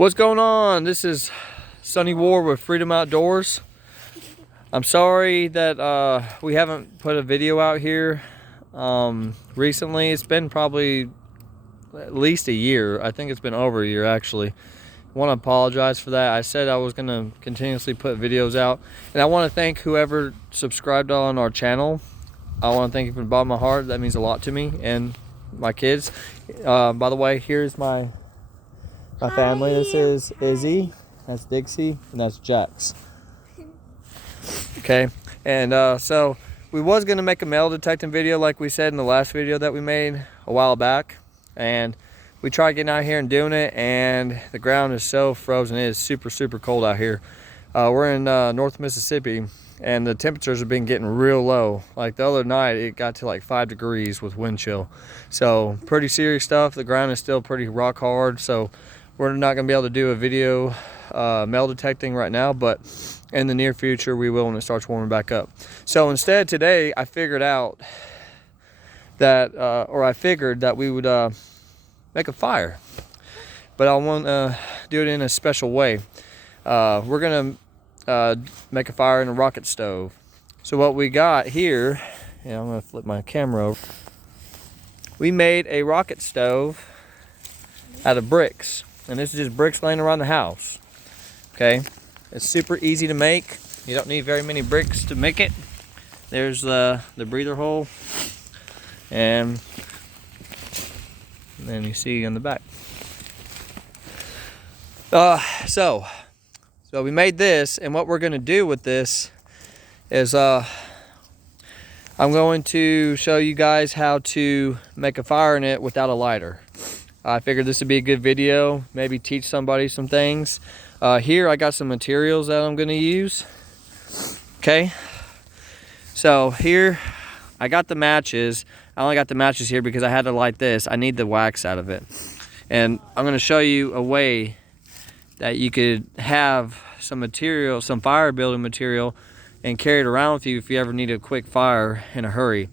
What's going on? This is Sonny Ward with Freedom Outdoors. I'm sorry that we haven't put a video out here recently. It's been probably at least a year. I think it's been over a year actually. I want to apologize for that. I said I was going to continuously put videos out, and I want to thank whoever subscribed on our channel. I want to thank you from the bottom of my heart. That means a lot to me and my kids. By the way, here's my family. This is Izzy, that's Dixie, and that's Jax. Okay, and so we was gonna make a metal detecting video like we said in the last video that we made a while back, and we tried getting out here and doing it, and the ground is so frozen. It is super cold out here. We're in North Mississippi, and the temperatures have been getting real low. Like the other night, it got to like 5 degrees with wind chill. So pretty serious stuff. The ground is still pretty rock hard, so we're not going to be able to do a video metal detecting right now, but in the near future we will when it starts warming back up. So instead today I figured out that, I figured that we would make a fire, but I want to do it in a special way. We're going to make a fire in a rocket stove. So what we got here, I'm going to flip my camera over. We made a rocket stove out of bricks. And this is just bricks laying around the house. Okay, it's super easy to make. You don't need very many bricks to make it. There's the breather hole, and then you see on the back. So we made this, and what we're going to do with this is I'm going to show you guys how to make a fire in it without a lighter. I figured this would be a good video, maybe teach somebody some things. Here I got some materials that I'm going to use. Okay, so here I got the matches. I only got the matches here because I had to light this. I need the wax out of it. And I'm going to show you a way that you could have some material, some fire building material, and carry it around with you if you ever need a quick fire in a hurry.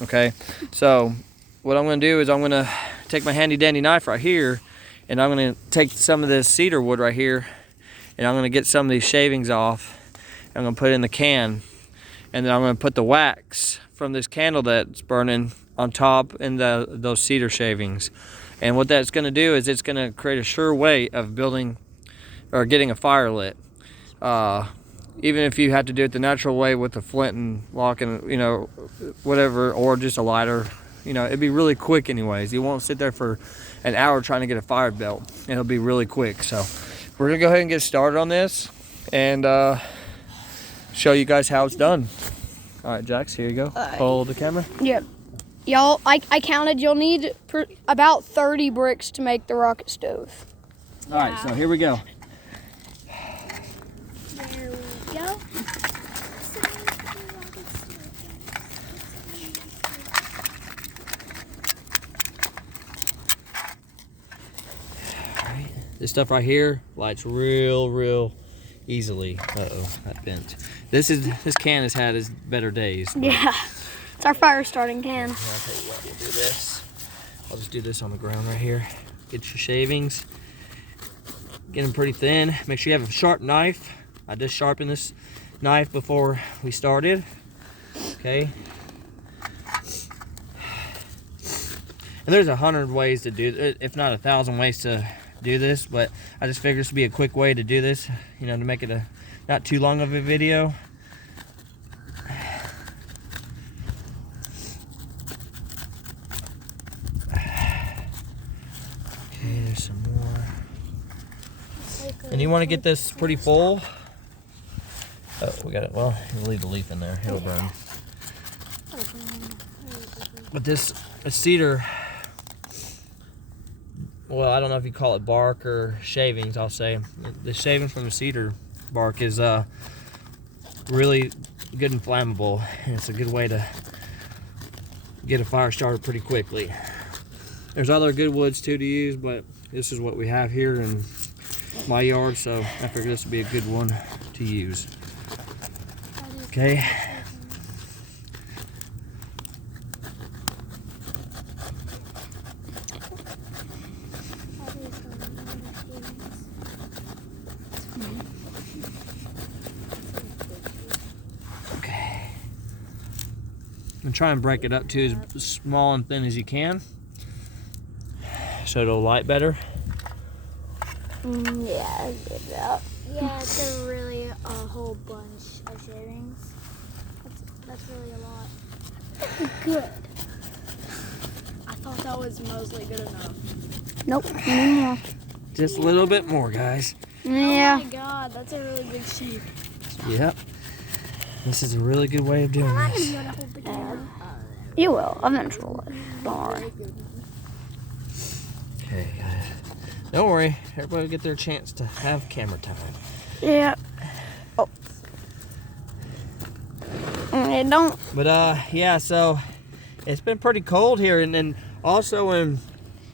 Okay, so what I'm going to do is I'm going to take my handy dandy knife right here, and I'm going to take some of this cedar wood right here, and I'm going to get some of these shavings off. I'm going to put it in the can, and then I'm going to put the wax from this candle that's burning on top in those cedar shavings. And what that's going to do is it's going to create a sure way of building or getting a fire lit. Even if you have to do it the natural way with the flint and lock and whatever, or just a lighter, it'd be really quick anyways. You won't sit there for an hour trying to get a fire built. It'll be really quick. So we're gonna go ahead and get started on this and show you guys how it's done. All right, Jax, here you go. Hold the camera. Yep. Y'all, I counted. You'll need about 30 bricks to make the rocket stove. All right, so here we go. There we go. This stuff right here lights real easily. Uh-oh, that bent. This can has had its better days. Yeah, it's our fire starting can. I'll tell you what, we'll do this. I'll just do this on the ground right here. Get your shavings. Get them pretty thin. Make sure you have a sharp knife. I just sharpened this knife before we started. Okay. And there's 100 ways to do it, if not 1,000 ways to do this, but I just figured this would be a quick way to do this, to make it not too long of a video. Okay, there's some more. And you want to get this pretty full. Oh, we got it. Well, we'll leave the leaf in there. It'll burn. But this cedar, well, I don't know if you call it bark or shavings, I'll say. The shavings from the cedar bark is really good and flammable, and it's a good way to get a fire started pretty quickly. There's other good woods too to use, but this is what we have here in my yard, so I figured this would be a good one to use. Okay. Okay. And try and break it up to as small and thin as you can, so it'll light better. Yeah, yeah, it's really a whole bunch of shavings. That's really a lot. Good. I thought that was mostly good enough. Nope. More. Just a little bit more, guys. Yeah. Oh my god, that's a really big shave. Yep. This is a really good way of doing this. You will. Eventually. Don't worry. Okay, guys. Don't worry. Everybody will get their chance to have camera time. Yeah. Oh. Don't. But yeah, so it's been pretty cold here, and then also in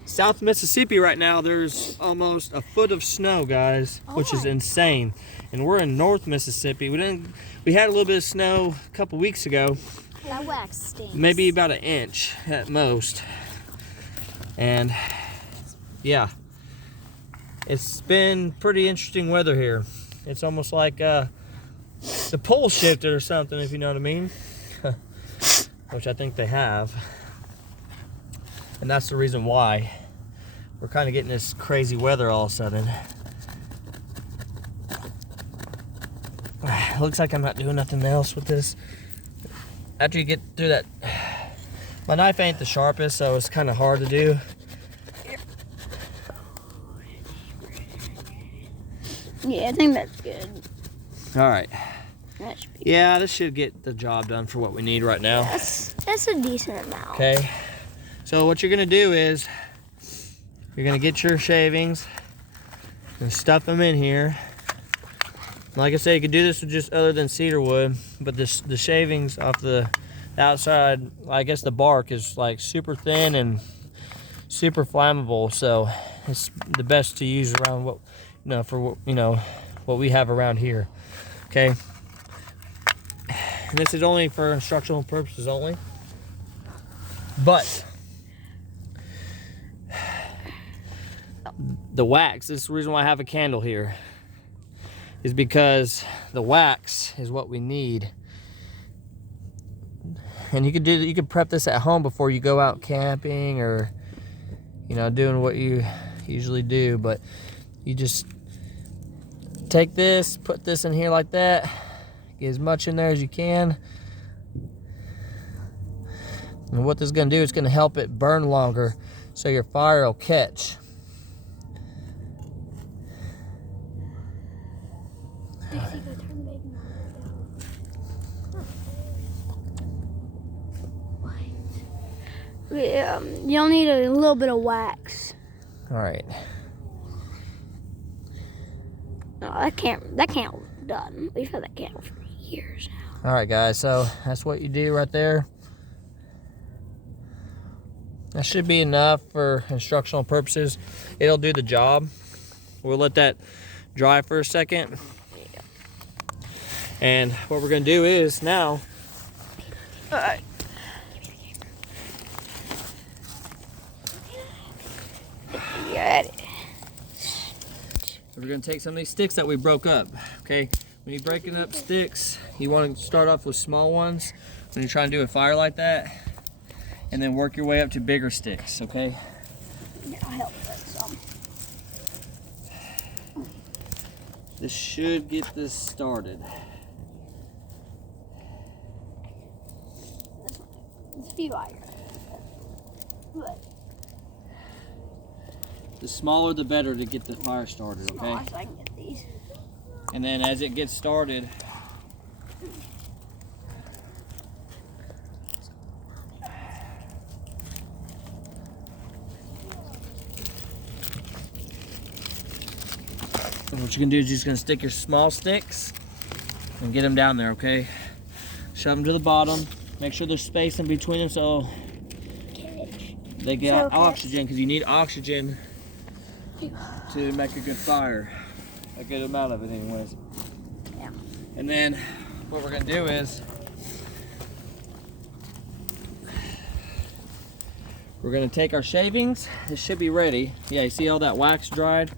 South Mississippi right now, there's almost a foot of snow, guys, which is insane. And we're in North Mississippi. We had a little bit of snow a couple weeks ago, That wax stinks. maybe about an inch at most. And yeah, it's been pretty interesting weather here. It's almost like the pole shifted or something, if you know what I mean. Which I think they have. And that's the reason why we're kind of getting this crazy weather all of a sudden. Looks like I'm not doing nothing else with this. After you get through that, my knife ain't the sharpest, so it's kind of hard to do. Yeah, I think that's good. All right. That should be. Yeah, this should get the job done for what we need right now. That's a decent amount. Okay. So what you're gonna do is you're gonna get your shavings and stuff them in here. Like I said, you could do this with just other than cedar wood, but the shavings off the outside, I guess the bark is like super thin and super flammable, so it's the best to use around what what we have around here. Okay. And this is only for instructional purposes only. But the wax, this is the reason why I have a candle here, is because the wax is what we need. And you could prep this at home before you go out camping or doing what you usually do, but you just take this, put this in here like that, get as much in there as you can. And what this is going to do is going to help it burn longer so your fire will catch. Dixie, go turn the baking down. You'll need a little bit of wax. All right. No, that can't done. We've had that candle for years now. All right, guys. So that's what you do right there. That should be enough for instructional purposes. It'll do the job. We'll let that dry for a second. And what we're gonna do is now. We're gonna take some of these sticks that we broke up. Okay. When you're breaking up sticks, you want to start off with small ones when you're trying to do a fire like that, and then work your way up to bigger sticks. Okay. Yeah, I'll help with some. This should get this started. It's a few higher. But The smaller the better to get the fire started, okay? gosh, I can get these. And then as it gets started, and what you're gonna do is you're just gonna stick your small sticks and get them down there, okay? Shove them to the bottom. Make sure there's space in between them so they get oxygen, because you need oxygen to make a good fire. A good amount of it anyways. Yeah. And then what we're gonna do is we're gonna take our shavings. This should be ready. Yeah, you see all that wax dried?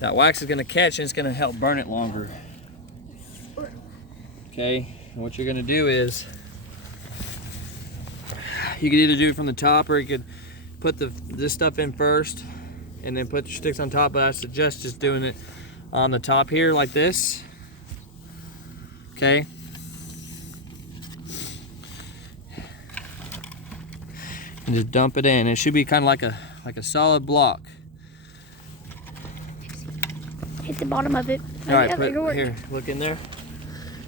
that wax is gonna catch and it's gonna help burn it longer. Okay, and what you're gonna do is, you could either do it from the top or you could put this stuff in first and then put your sticks on top, but I suggest just doing it on the top here like this. Okay. And just dump it in. It should be kind of like a solid block. Hit the bottom of it. All right, put here. Look in there.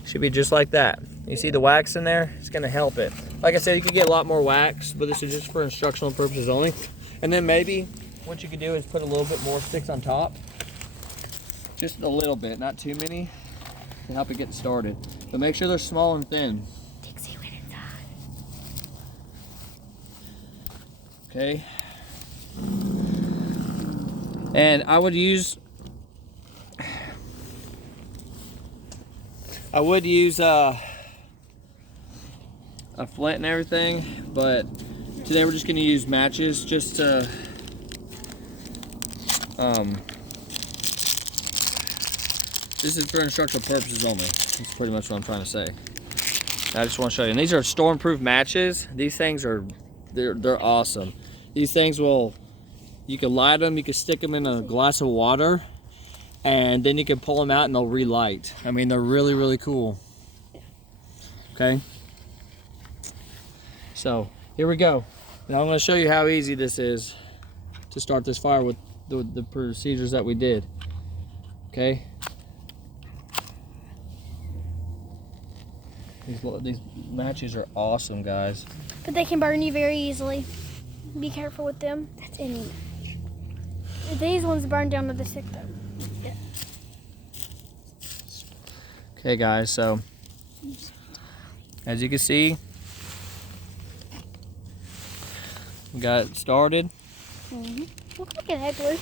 Should be just like that. You see the wax in there? It's gonna help it. Like I said, you could get a lot more wax, but this is just for instructional purposes only. And then maybe what you could do is put a little bit more sticks on top. Just a little bit, not too many, to help it get started. But make sure they're small and thin. Dixie went inside. Okay. And I would use a flint and everything, but today we're just gonna use matches just to this is for instructional purposes only. That's pretty much what I'm trying to say. I just want to show you. And these are storm-proof matches. These things are they're awesome. These things will, you can light them, you can stick them in a glass of water, and then you can pull them out and they'll relight. I mean, they're really, really cool. Okay. So here we go. Now I'm going to show you how easy this is to start this fire with the procedures that we did. Okay. These matches are awesome, guys. But they can burn you very easily. Be careful with them. That's any. These ones burn down to the stick though. Yeah. Okay, guys. So as you can see, we got it started. Look like an heckler.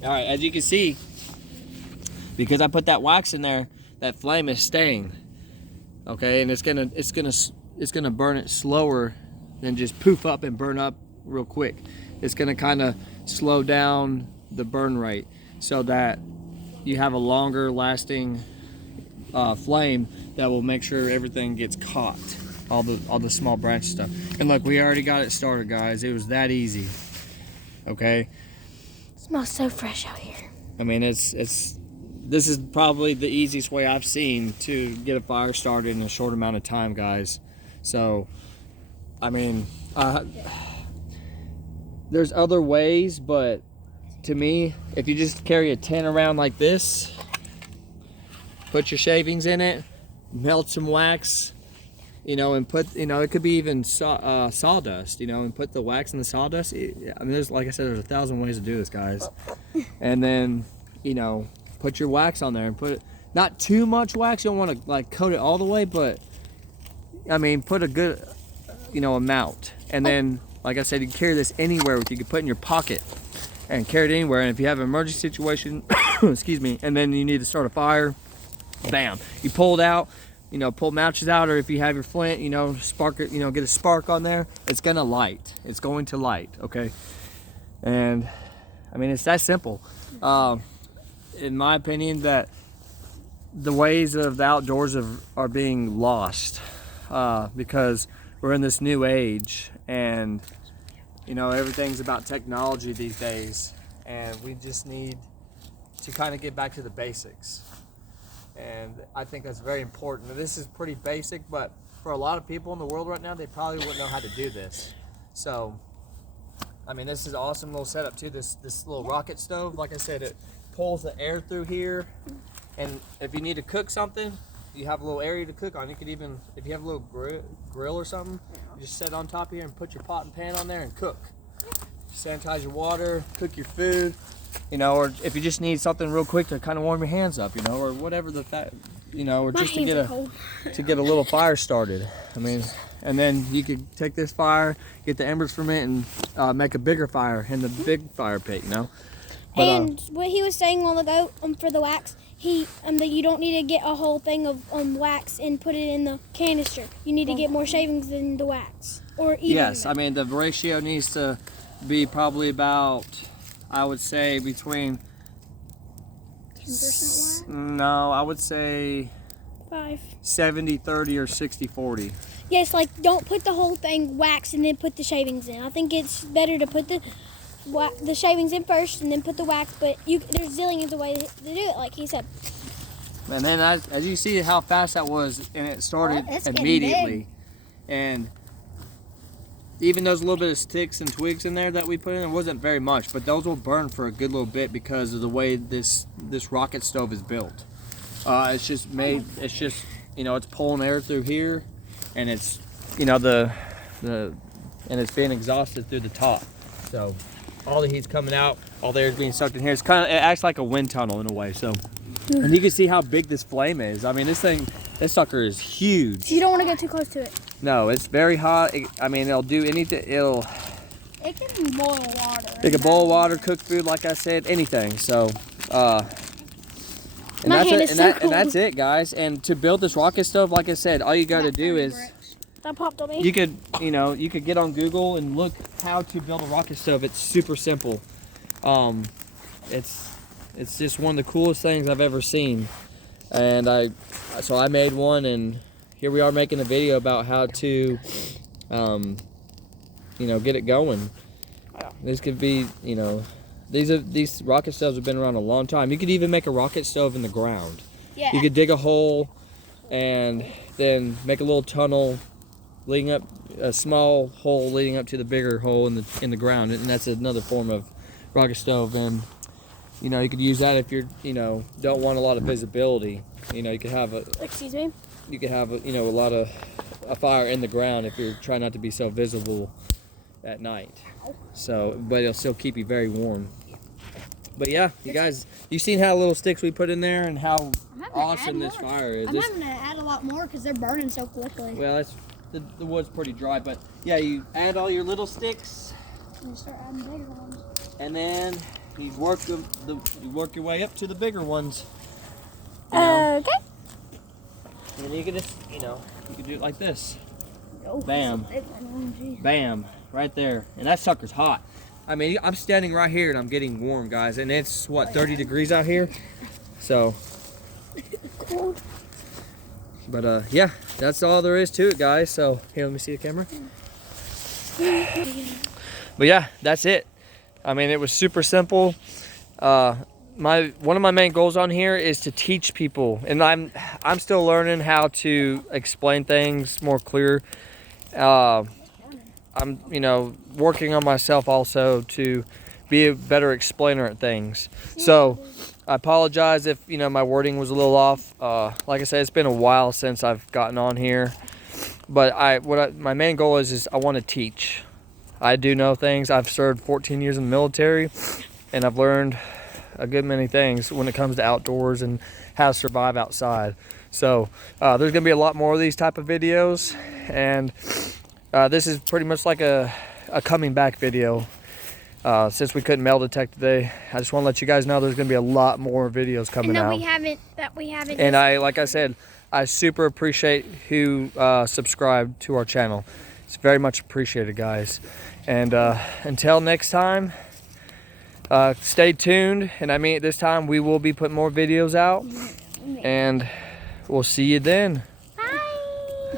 All right, as you can see, because I put that wax in there, that flame is staying. Okay, and it's gonna burn it slower than just poof up and burn up real quick. It's gonna kind of slow down the burn rate so that you have a longer lasting flame that will make sure everything gets caught, all the small branch stuff. And look, we already got it started, guys. It was that easy. Okay. Smells so fresh out here. I mean, this is probably the easiest way I've seen to get a fire started in a short amount of time, guys. So, I mean, there's other ways, but to me, if you just carry a tin around like this, put your shavings in it, melt some wax, you know, and put, you know, it could be even sawdust, you know, and put the wax in the sawdust. I mean, there's, like I said, there's 1,000 ways to do this, guys. And then, you know, put your wax on there and put it, not too much wax. You don't want to like coat it all the way, but I mean, put a good, you know, amount. And then, like I said, you can carry this anywhere with you. You can put it in your pocket and carry it anywhere. And if you have an emergency situation, excuse me, and then you need to start a fire, bam, you pull it out. You know, pull matches out, or if you have your flint, you know, spark it, you know, get a spark on there. It's gonna light. It's going to light, okay? And I mean, it's that simple. In my opinion, that the ways of the outdoors are being lost because we're in this new age, and you know, everything's about technology these days, and we just need to kind of get back to the basics. And I think that's very important. This is pretty basic, but for a lot of people in the world right now, they probably wouldn't know how to do this. So, I mean, this is an awesome little setup too. This little rocket stove, like I said, it pulls the air through here. And if you need to cook something, you have a little area to cook on. You could even, if you have a little grill or something, you just set it on top here and put your pot and pan on there and cook. Sanitize your water, cook your food. You know, or if you just need something real quick to kind of warm your hands up, you know, or whatever you know, or just to get a little fire started. I mean, and then you could take this fire, get the embers from it, and make a bigger fire in the big fire pit, you know. But, and what he was saying a while ago for the wax, that you don't need to get a whole thing of wax and put it in the canister. You need to get more shavings than the wax, or even. Yes, I mean the ratio needs to be probably about, I would say between. 10% wax. No, I would say 5. 70-30 or 60-40. Yes, like don't put the whole thing wax and then put the shavings in. I think it's better to put the shavings in first and then put the wax. But there's zillions of ways to do it, like he said. And then as you see how fast that was, and it started immediately. And even those little bit of sticks and twigs in there that we put in, it wasn't very much, but those will burn for a good little bit because of the way this rocket stove is built. It's just made, it's just, it's pulling air through here, and it's, and it's being exhausted through the top. So all the heat's coming out, all the air's being sucked in here. It acts like a wind tunnel in a way. So, and you can see how big this flame is. I mean, this sucker is huge. You don't want to get too close to it. No, it's very hot. It'll do anything. It can boil water. It can boil water, cook food, like I said, anything. So, and that's it, guys. And to build this rocket stove, like I said, all you got to do is That popped on me. you could get on Google and look how to build a rocket stove. It's super simple. It's just one of the coolest things I've ever seen. And I made one, and here we are making a video about how to, get it going. This could be, these rocket stoves have been around a long time. You could even make a rocket stove in the ground. Yeah. You could dig a hole and then make a little tunnel leading up, a small hole leading up to the bigger hole in the ground, and that's another form of rocket stove. And you could use that if you're, don't want a lot of visibility. You could have Excuse me. you could have a lot of a fire in the ground if you're trying not to be so visible at night. So, but it'll still keep you very warm. But yeah, you guys, you seen how little sticks we put in there and how awesome this fire is. I'm having to add a lot more because they're burning so quickly. Well, the wood's pretty dry, but yeah, you add all your little sticks, And start adding bigger ones. and then you work you work your way up to the bigger ones. Okay. And you can just, you can do it like this. Oh, Bam. that's a big one. Oh, geez. Bam, right there. And that sucker's hot. I mean, I'm standing right here and I'm getting warm, guys. And it's, what, 30 degrees out here? So. Cool. But, yeah, that's all there is to it, guys. So, here, let me see the camera. But, yeah, that's it. I mean, it was super simple. One of my main goals on here is to teach people. And I'm still learning how to explain things more clear. I'm, working on myself also to be a better explainer at things. So I apologize if, my wording was a little off. Like I said, it's been a while since I've gotten on here. But my main goal is I want to teach. I do know things. I've served 14 years in the military, and I've learned a good many things when it comes to outdoors and how to survive outside. So there's going to be a lot more of these type of videos, and this is pretty much like a coming back video. Since we couldn't mail detect today, I just want to let you guys know there's going to be a lot more videos coming out. We haven't. And like I said, I super appreciate who subscribed to our channel. It's very much appreciated, guys. And until next time, stay tuned. And this time we will be putting more videos out. And we'll see you then. Bye.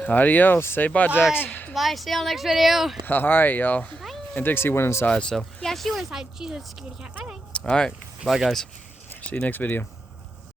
Adios. Say bye, Jax. Bye. See y'all next video. All right, y'all. Bye. And Dixie went inside, so. Yeah, she went inside. She's a security cat. Bye bye. All right. Bye, guys. See you next video.